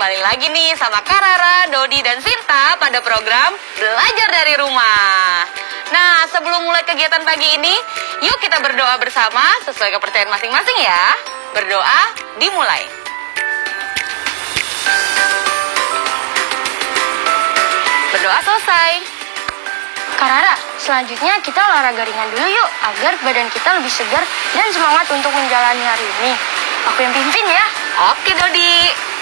kembali lagi nih sama Karara, Dodi, dan Sinta pada program Belajar dari Rumah. Nah, sebelum mulai kegiatan pagi ini, yuk kita berdoa bersama sesuai kepercayaan masing-masing ya. Berdoa dimulai. Berdoa selesai. Karara, selanjutnya kita olahraga ringan dulu yuk, agar badan kita lebih segar dan semangat untuk menjalani hari ini. Aku yang pimpin ya. Oke, Dodi.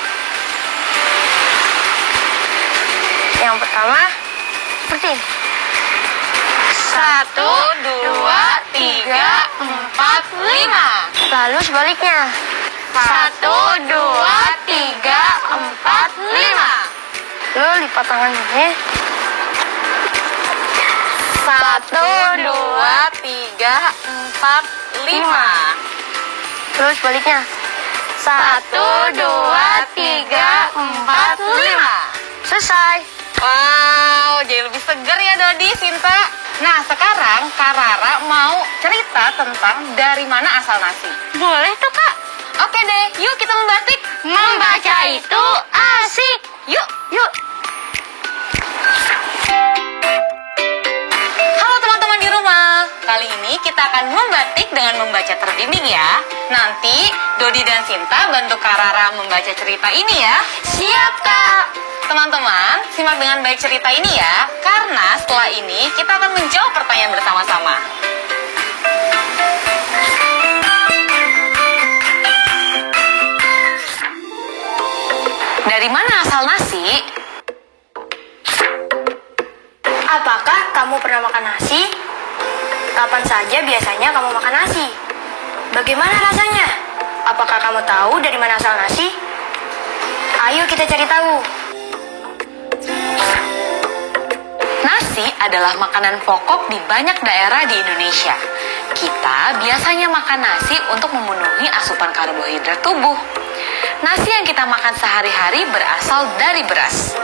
Yang pertama, seperti ini. 1, 2, 3, 4, 5. Lalu sebaliknya. 1, 2, 3, 4, 5. Lalu lipat tangan ini. 1, 2, 3, 4, 5. Lalu sebaliknya. 1, 2, 3, 4, 5. Selesai. Wow, jadi lebih segar ya Dodi, Sinta. Nah, sekarang Karara mau cerita tentang dari mana asal nasi. Boleh tuh, Kak. Oke deh, yuk kita membatik. Membaca itu asik. Yuk. Yuk. Halo teman-teman di rumah. Kali ini kita akan membatik dengan membaca terdinding ya. Nanti Dodi dan Sinta bantu Karara membaca cerita ini ya. Siap, Kak. Teman-teman, simak dengan baik cerita ini ya. Karena setelah ini kita akan menjawab pertanyaan bersama-sama. Dari mana asal nasi? Apakah kamu pernah makan nasi? Kapan saja biasanya kamu makan nasi? Bagaimana rasanya? Apakah kamu tahu dari mana asal nasi? Ayo kita cari tahu. Nasi adalah makanan pokok di banyak daerah di Indonesia. Kita biasanya makan nasi untuk memenuhi asupan karbohidrat tubuh. Nasi yang kita makan sehari-hari berasal dari beras.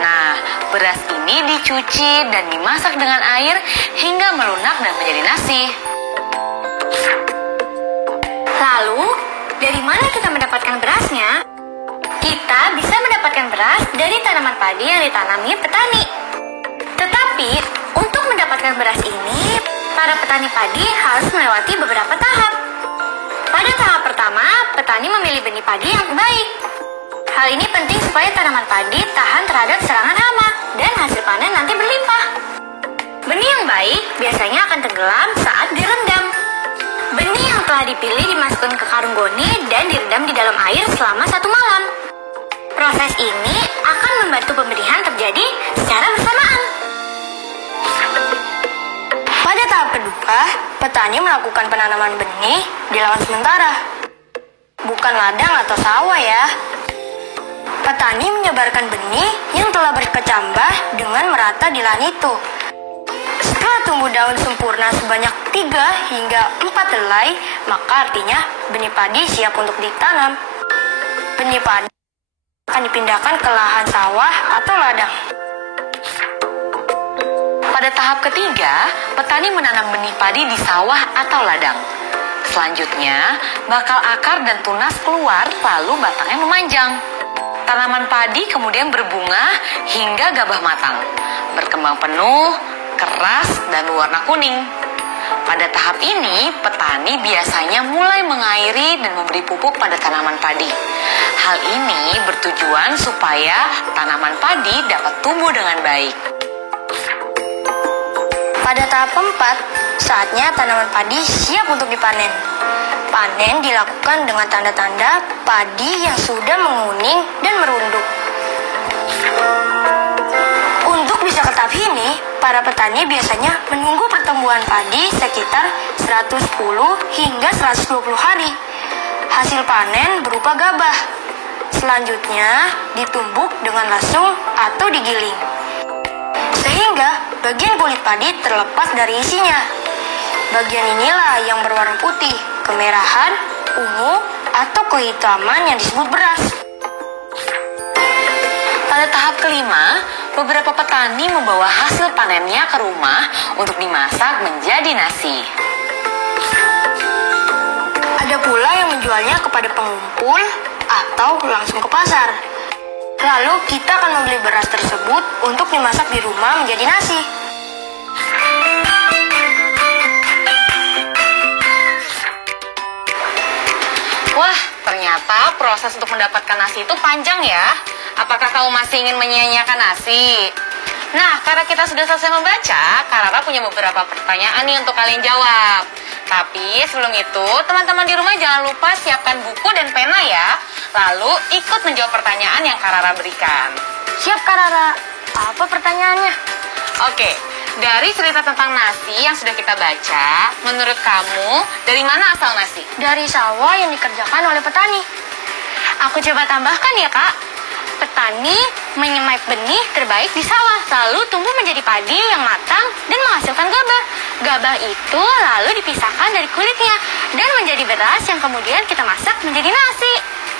Nah, beras ini dicuci dan dimasak dengan air hingga melunak dan menjadi nasi. Lalu, dari mana kita mendapatkan berasnya? Kita bisa mendapatkan beras dari tanaman padi yang ditanami petani. Tetapi, untuk mendapatkan beras ini, para petani padi harus melewati beberapa tahap. Pada tahap pertama, petani memilih benih padi yang baik. Hal ini penting supaya tanaman padi tahan terhadap serangan hama dan hasil panen nanti berlimpah. Benih yang baik biasanya akan tenggelam saat direndam. Benih yang telah dipilih dimasukkan ke karung goni dan direndam di dalam air selama 1 malam. Proses ini akan membantu pembenihan terjadi secara bersamaan. Pada tahap kedua, petani melakukan penanaman benih di lahan sementara. Bukan ladang atau sawah ya. Petani menyebarkan benih yang telah berkecambah dengan merata di lahan itu. Setelah tumbuh daun sempurna sebanyak 3 hingga 4 helai, maka artinya benih padi siap untuk ditanam. Benih padi akan dipindahkan ke lahan sawah atau ladang. Pada tahap ketiga, petani menanam benih padi di sawah atau ladang. Selanjutnya, bakal akar dan tunas keluar lalu batangnya memanjang. Tanaman padi kemudian berbunga hingga gabah matang, berkembang penuh, keras, dan berwarna kuning. Pada tahap ini, petani biasanya mulai mengairi dan memberi pupuk pada tanaman padi. Hal ini bertujuan supaya tanaman padi dapat tumbuh dengan baik. Pada tahap keempat, saatnya tanaman padi siap untuk dipanen. Panen dilakukan dengan tanda-tanda padi yang sudah menguning dan merunduk. Untuk bisa ke tahap ini, para petani biasanya menunggu pertumbuhan padi sekitar 110 hingga 120 hari. Hasil panen berupa gabah. Selanjutnya ditumbuk dengan langsung atau digiling. Sehingga bagian kulit padi terlepas dari isinya. Bagian inilah yang berwarna putih, kemerahan, ungu, atau kehitaman yang disebut beras. Pada tahap kelima, beberapa petani membawa hasil panennya ke rumah untuk dimasak menjadi nasi. Ada pula yang menjualnya kepada pengumpul atau langsung ke pasar. Lalu kita akan membeli beras tersebut untuk dimasak di rumah menjadi nasi. Wah, ternyata proses untuk mendapatkan nasi itu panjang ya. Apakah kamu masih ingin menyia-nyiakan nasi? Nah, karena kita sudah selesai membaca, Kak Rara punya beberapa pertanyaan nih untuk kalian jawab. Tapi sebelum itu, teman-teman di rumah jangan lupa siapkan buku dan pena ya. Lalu ikut menjawab pertanyaan yang Kak Rara berikan. Siap, Kak Rara. Apa pertanyaannya? Oke, dari cerita tentang nasi yang sudah kita baca, menurut kamu dari mana asal nasi? Dari sawah yang dikerjakan oleh petani. Aku coba tambahkan ya, Kak. Petani menyemai benih terbaik di sawah, lalu tumbuh menjadi padi yang matang dan menghasilkan gabah. Gabah itu lalu dipisahkan dari kulitnya dan menjadi beras yang kemudian kita masak menjadi nasi.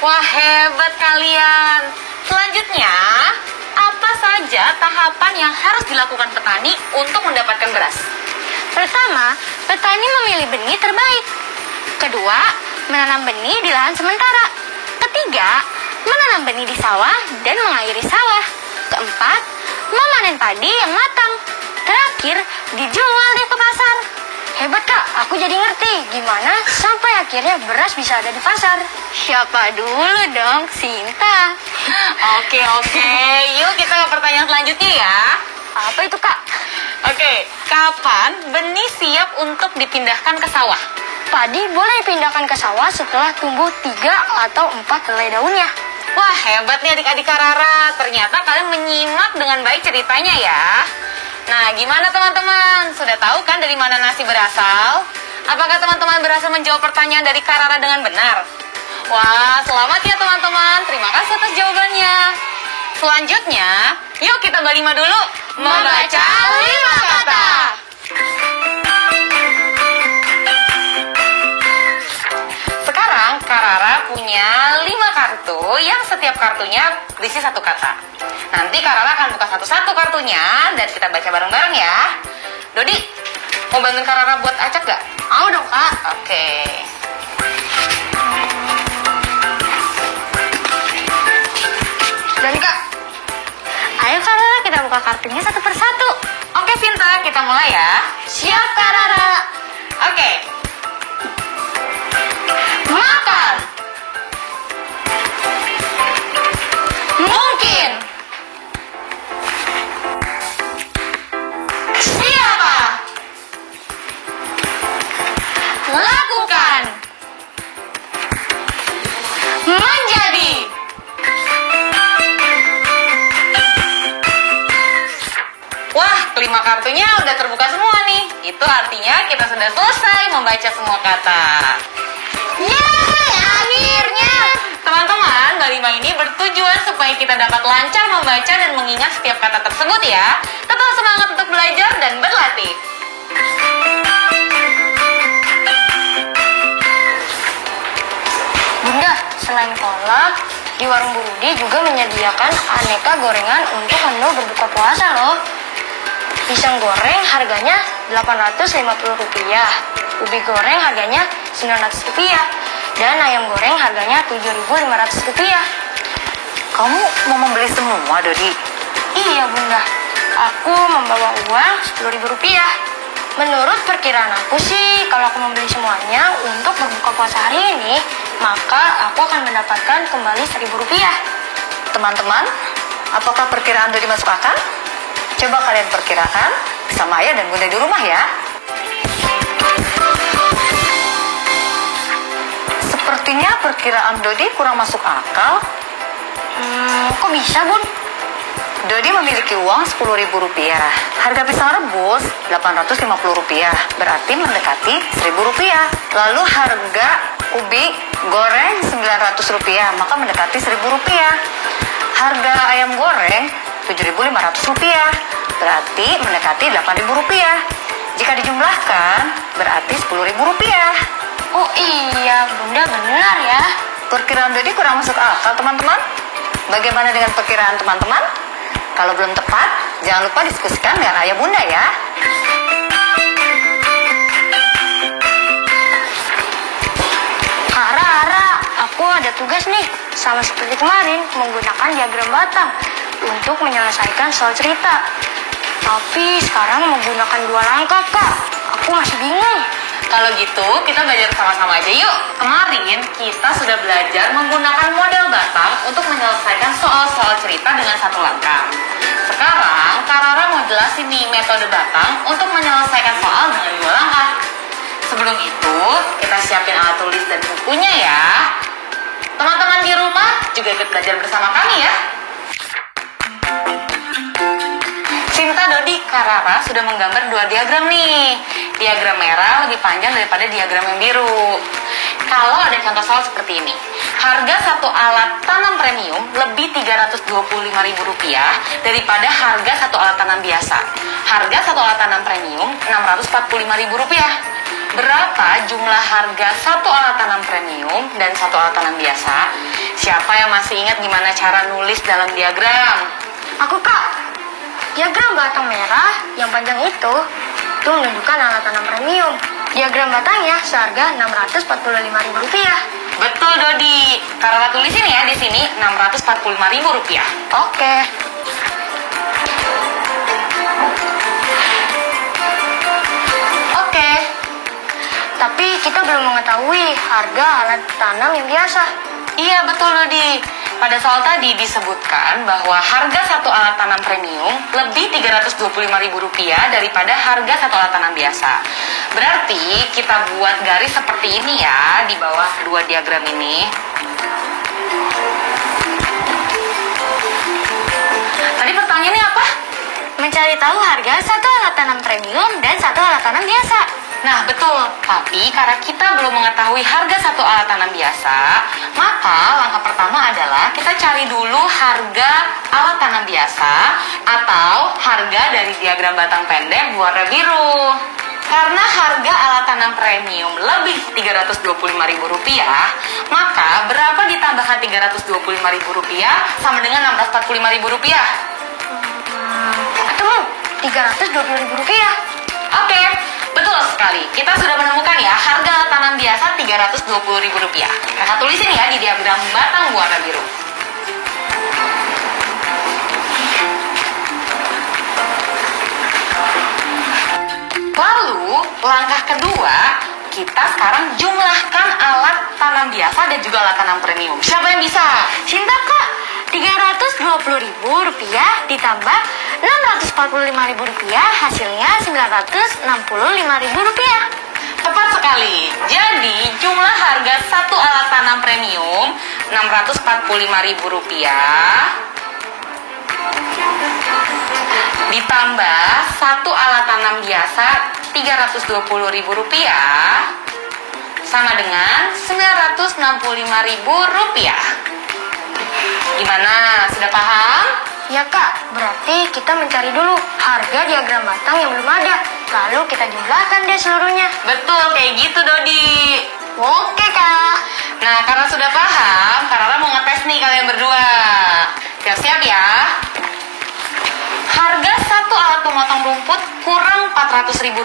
Wah, hebat kalian. Selanjutnya, apa saja tahapan yang harus dilakukan petani untuk mendapatkan beras? Pertama, petani memilih benih terbaik. Kedua, menanam benih di lahan sementara. Ketiga, menanam benih di sawah dan mengairi sawah. Keempat, memanen padi yang matang. Terakhir, dijual deh ke pasar. Hebat, Kak, aku jadi ngerti gimana sampai akhirnya beras bisa ada di pasar. Siapa dulu dong, Sinta. Oke, yuk kita ke pertanyaan selanjutnya ya. Apa itu, Kak? Oke, kapan benih siap untuk dipindahkan ke sawah? Padi boleh dipindahkan ke sawah setelah tumbuh 3 atau 4 helai daunnya. Wah, hebat nih adik-adik Kak Rara. Ternyata kalian menyimak dengan baik ceritanya ya. Nah, gimana teman-teman? Sudah tahu kan dari mana nasi berasal? Apakah teman-teman berhasil menjawab pertanyaan dari Kak Rara dengan benar? Wah, selamat ya teman-teman. Terima kasih atas jawabannya. Selanjutnya, yuk kita berlima dulu. Membaca 5 kata. Sekarang Kak Rara punya 5 kartu yang setiap kartunya berisi 1 kata. Nanti Kak Rara akan buka satu-satu kartunya dan kita baca bareng-bareng ya. Dodi, mau bantuin Kak Rara buat acak gak? Mau dong, Kak. Oke. Dan Kak, ayo Kak Rara kita buka kartunya satu persatu. Oke Sinta, kita mulai ya. Siap, Kak Rara. Oke. Makan. Mungkin. Siapa? Lakukan. Menjadi. Wah, 5 kartunya udah terbuka semua nih. Itu artinya kita sudah selesai membaca semua kata. Yeay, akhirnya. Teman-teman, Balima ini bertujuan supaya kita dapat lancar membaca dan mengingat setiap kata tersebut ya. Tetap semangat untuk belajar dan berlatih. Bunda, selain kolak, di warung Bu Rudi juga menyediakan aneka gorengan untuk menu berbuka puasa loh. Pisang goreng harganya Rp850, ubi goreng harganya Rp900, dan ayam goreng harganya Rp7.500. Kamu mau membeli semua, Dodi? Iya Bunda, aku membawa uang Rp10.000. Menurut perkiraan aku sih, kalau aku membeli semuanya untuk berbuka puasa hari ini, maka aku akan mendapatkan kembali Rp1.000. Teman-teman, apakah perkiraan Dodi masuk akal? Coba kalian perkirakan bersama ayah dan bunda di rumah ya. Sepertinya perkiraan Dodi kurang masuk akal. Kok bisa Bun? Dodi memiliki uang Rp10.000. Harga pisang rebus Rp850, berarti mendekati Rp1.000. Lalu harga ubi goreng Rp900, maka mendekati Rp1.000. Harga ayam goreng Rp7.500, berarti mendekati Rp8.000. Jika dijumlahkan, berarti Rp10.000. Oh iya, Bunda benar ya. Perkiraan Dodi kurang masuk akal, teman-teman. Bagaimana dengan perkiraan teman-teman? Kalau belum tepat, jangan lupa diskusikan dengan ayah bunda ya. Ara, aku Aku ada tugas nih, sama seperti kemarin, menggunakan diagram batang untuk menyelesaikan soal cerita. Tapi sekarang menggunakan 2 langkah, Kak. Aku masih bingung. Kalau gitu, kita belajar sama-sama aja yuk. Kemarin, kita sudah belajar menggunakan model batang untuk menyelesaikan soal-soal cerita dengan 1 langkah. Sekarang, Kak Rara mau jelasin nih metode batang untuk menyelesaikan soal dengan 2 langkah. Sebelum itu, kita siapin alat tulis dan bukunya ya. Teman-teman di rumah juga ikut belajar bersama kami ya. Sinta, Dodi, Kak Rara sudah menggambar 2 diagram nih. Diagram merah lebih panjang daripada diagram yang biru. Kalau ada contoh soal seperti ini, harga 1 alat tanam premium lebih Rp325.000 daripada harga 1 alat tanam biasa. Harga 1 alat tanam premium Rp645.000. Berapa jumlah harga 1 alat tanam premium dan 1 alat tanam biasa? Siapa yang masih ingat gimana cara nulis dalam diagram? Aku, Kak. Diagram batang merah yang panjang itu menunjukkan alat tanam premium. Diagram batangnya seharga Rp645.000. Betul, Dodi. Kak Rara tulisin ya di sini Rp645.000. Oke. Oke. Tapi kita belum mengetahui harga alat tanam yang biasa. Iya, betul, Dodi. Pada soal tadi disebutkan bahwa harga 1 alat tanam premium lebih Rp325.000 daripada harga 1 alat tanam biasa. Berarti kita buat garis seperti ini ya di bawah 2 diagram ini. Tadi pertanyaannya apa? Mencari tahu harga 1 alat tanam premium dan 1 alat tanam biasa. Nah, betul. Tapi karena kita belum mengetahui harga 1 alat tanam biasa, maka langkah pertama adalah kita cari dulu harga alat tanam biasa atau harga dari diagram batang pendek berwarna biru. Karena harga alat tanam premium lebih Rp325.000, maka berapa ditambahkan Rp325.000 sama dengan Rp645.000? Ketemu, Rp325.000. Oke, betul sekali. Kita sudah menemukan ya harga alat tanam biasa Rp320.000. Kakak tulisin ya di diagram batang warna biru. Lalu, langkah kedua, kita sekarang jumlahkan alat tanam biasa dan juga alat tanam premium. Siapa yang bisa? Cinta, Kak. Rp320.000 ditambah Rp645.000 hasilnya Rp965.000. Tepat sekali. Jadi jumlah harga 1 alat tanam premium Rp645.000 ditambah 1 alat tanam biasa Rp320.000 sama dengan Rp965.000. Gimana? Sudah paham? Ya, Kak, berarti kita mencari dulu harga diagram batang yang belum ada. Lalu kita jumlahkan deh seluruhnya. Betul, kayak gitu, Dodi. Oke, Kak. Nah, karena sudah paham, Kak Rara mau ngetes nih kalian berdua. Siap-siap ya. Harga 1 alat pemotong rumput kurang Rp400.000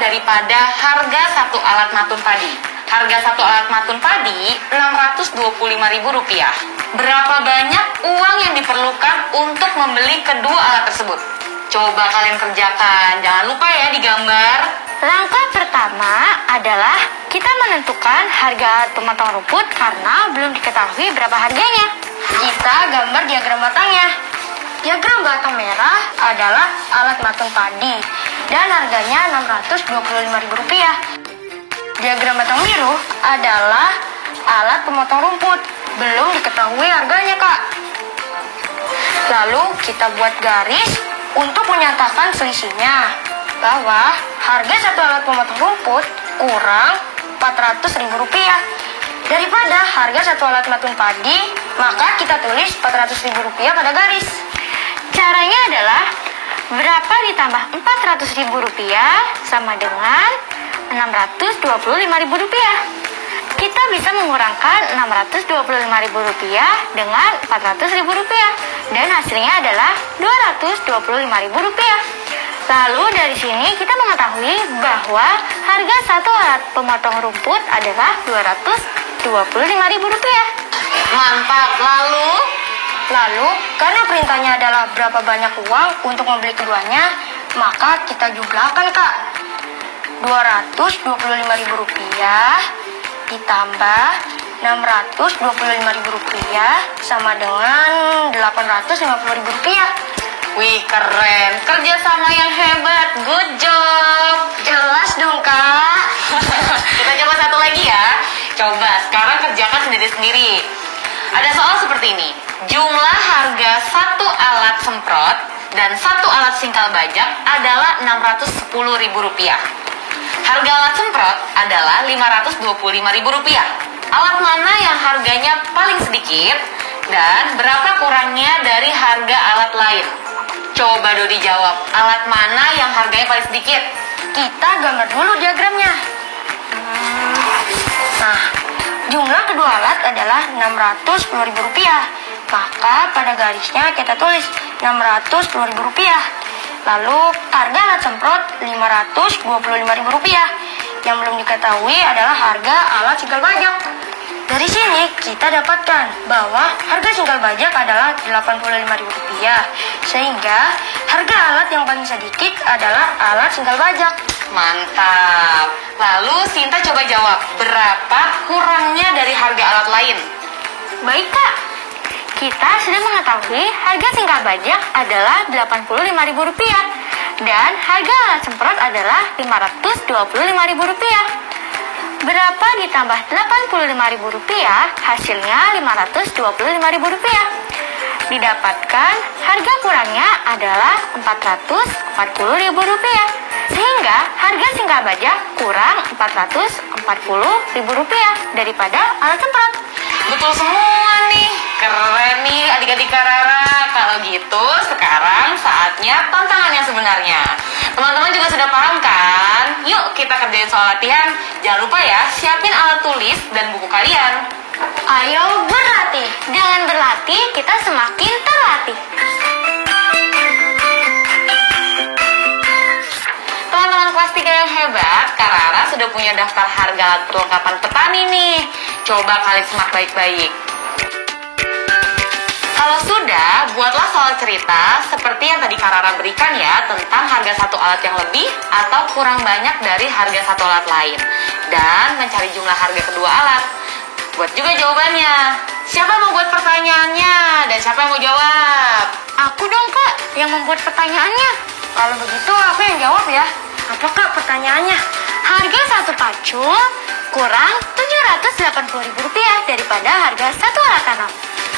daripada harga 1 alat matun padi. Harga 1 alat matun padi Rp625.000. Berapa banyak uang yang diperlukan untuk membeli kedua alat tersebut? Coba kalian kerjakan. Jangan lupa ya digambar. Langkah pertama adalah kita menentukan harga alat pemotong rumput karena belum diketahui berapa harganya. Kita gambar diagram batangnya. Diagram batang merah adalah alat matun padi dan harganya Rp625.000. Diagram batang biru adalah alat pemotong rumput. Belum diketahui harganya, Kak. Lalu kita buat garis untuk menyatakan selisihnya bahwa harga 1 alat pemotong rumput kurang Rp400.000 daripada harga 1 alat matun padi, maka kita tulis Rp400.000 pada garis. Caranya adalah berapa ditambah Rp400.000 sama dengan Rp625.000. Kita bisa mengurangkan Rp625.000 dengan Rp400.000 dan hasilnya adalah Rp225.000. Lalu dari sini kita mengetahui bahwa harga 1 alat pemotong rumput adalah Rp225.000. Mantap. Lalu, karena perintahnya adalah berapa banyak uang untuk membeli keduanya, maka kita jumlahkan, Kak. Rp225.000 ditambah Rp625.000 sama dengan Rp850.000. Wih, keren. Kerjasama yang hebat. Good job. Jelas dong, Kak. Kita coba satu lagi ya. Coba sekarang kerjakan sendiri-sendiri. Ada soal seperti ini. Jumlah harga satu alat semprot dan satu alat singkal bajak adalah Rp610.000. Harga alat semprot adalah Rp525.000. Alat mana yang harganya paling sedikit dan berapa kurangnya dari harga alat lain? Coba Dodi jawab, alat mana yang harganya paling sedikit? Kita gambar dulu diagramnya. Nah, jumlah kedua alat adalah Rp610.000. Maka pada garisnya kita tulis Rp610.000. Lalu harga alat semprot Rp525.000. Yang belum diketahui adalah harga alat singkal bajak. Dari sini kita dapatkan bahwa harga singkal bajak adalah Rp85.000. Sehingga harga alat yang paling sedikit adalah alat singkal bajak. Mantap. Lalu Sinta coba jawab, berapa kurangnya dari harga alat lain? Baik, Kak. Kita sudah mengetahui harga singkal bajak adalah Rp85.000 dan harga alat semprot adalah Rp525.000. Berapa ditambah Rp85.000 hasilnya Rp525.000. Didapatkan harga kurangnya adalah Rp440.000. Sehingga harga singkal bajak kurang Rp440.000 daripada alat semprot. Betul semua nih. Keren nih adik-adik Karara. Kalau gitu sekarang saatnya tantangan yang sebenarnya. Teman-teman juga sudah paham kan? Yuk kita kerjain soal latihan. Jangan lupa ya, siapin alat tulis dan buku kalian. Ayo berlatih. Dengan berlatih kita semakin terlatih. Teman-teman kelas 3 yang hebat, Karara sudah punya daftar harga alat perlengkapan petani nih. Coba kalian simak baik-baik. Kalau sudah, buatlah soal cerita seperti yang tadi Karara berikan ya, tentang harga satu alat yang lebih atau kurang banyak dari harga satu alat lain. Dan mencari jumlah harga kedua alat. Buat juga jawabannya. Siapa mau buat pertanyaannya? Dan siapa yang mau jawab? Aku dong, Kak, yang membuat pertanyaannya. Kalau begitu aku yang jawab ya. Apa, Kak, pertanyaannya? Harga satu pacul kurang Rp780.000 daripada harga satu alat tanam.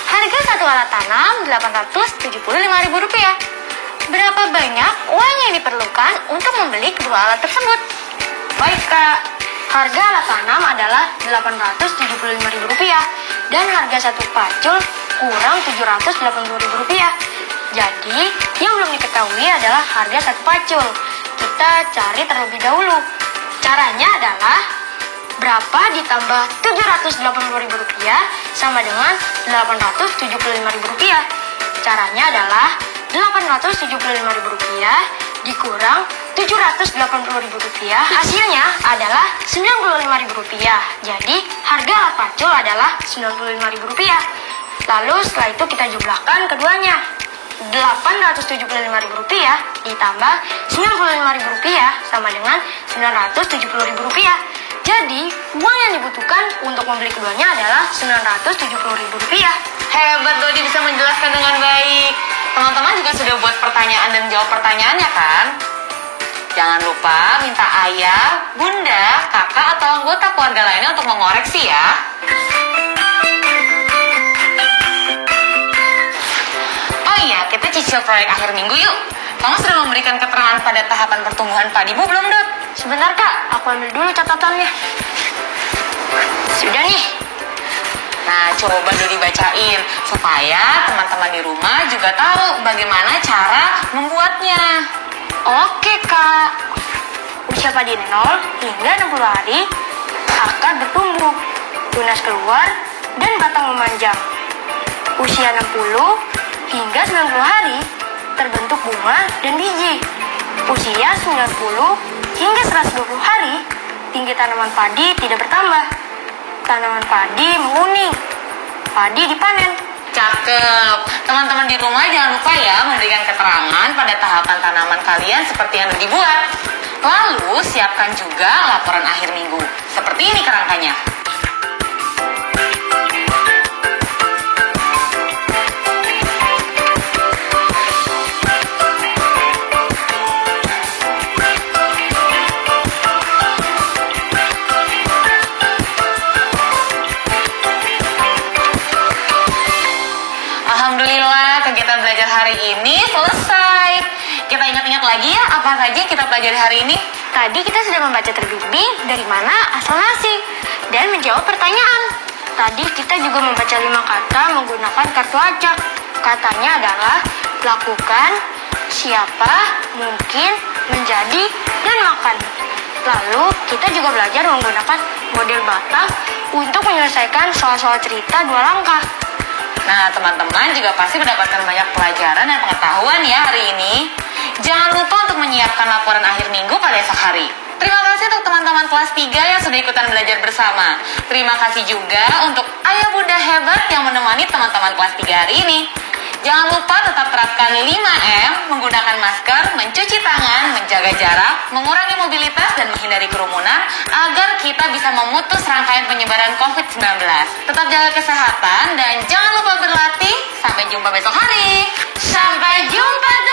Harga satu alat tanam Rp875.000. Berapa banyak uang yang diperlukan untuk membeli kedua alat tersebut? Baik, Kak. Harga alat tanam adalah Rp875.000 dan harga satu pacul kurang Rp780.000. Jadi, yang belum diketahui adalah harga satu pacul. Kita cari terlebih dahulu. Caranya adalah berapa ditambah Rp780.000 sama dengan Rp875.000. Caranya adalah Rp875.000 dikurang Rp780.000. Hasilnya adalah Rp95.000. Jadi harga alat pacul adalah Rp95.000. Lalu setelah itu kita jumlahkan keduanya. Rp875.000 ditambah Rp95.000 sama dengan Rp970.000. Jadi, uang yang dibutuhkan untuk membeli keduanya adalah Rp970.000. Hebat, Dodi bisa menjelaskan dengan baik. Teman-teman juga sudah buat pertanyaan dan jawab pertanyaannya kan? Jangan lupa minta ayah, bunda, kakak, atau anggota keluarga lainnya untuk mengoreksi ya. Oh iya, kita cicil proyek akhir minggu yuk. Kamu sudah memberikan keterangan pada tahapan pertumbuhan padimu belum, Dot? Sebentar, Kak, aku ambil dulu catatannya. Sudah nih. Nah, coba Dodi bacain supaya teman-teman di rumah juga tahu bagaimana cara membuatnya. Oke, Kak. Usia padi 0 hingga 60 hari, akar bertumbuh, tunas keluar, dan batang memanjang. Usia 60 hingga 90 hari, terbentuk bunga dan biji. Usia 90 hingga 120 hari, tinggi tanaman padi tidak bertambah. Tanaman padi menguning. padi dipanen. Cakep. Teman-teman di rumah jangan lupa ya memberikan keterangan pada tahapan tanaman kalian seperti yang dibuat. Lalu siapkan juga laporan akhir minggu. Seperti ini kerangkanya. Alhamdulillah, kegiatan belajar hari ini selesai. Kita ingat-ingat lagi ya, apa saja yang kita pelajari hari ini? Tadi kita sudah membaca terbibi dari mana asal nasi dan menjawab pertanyaan. Tadi kita juga membaca 5 kata menggunakan kartu acak. Katanya adalah lakukan, siapa, mungkin, menjadi, dan makan. Lalu kita juga belajar menggunakan model batang untuk menyelesaikan soal-soal cerita 2 langkah. Nah, teman-teman juga pasti mendapatkan banyak pelajaran dan pengetahuan ya hari ini. Jangan lupa untuk menyiapkan laporan akhir minggu pada esok hari. Terima kasih untuk teman-teman kelas 3 yang sudah ikutan belajar bersama. Terima kasih juga untuk ayah bunda hebat yang menemani teman-teman kelas 3 hari ini. Jangan lupa tetap terapkan 5M, menggunakan masker, mencuci tangan, menjaga jarak, mengurangi mobilitas, dan menghindari kerumunan agar kita bisa memutus rangkaian penyebaran COVID-19. Tetap jaga kesehatan dan jangan lupa berlatih. Sampai jumpa besok hari. Sampai jumpa.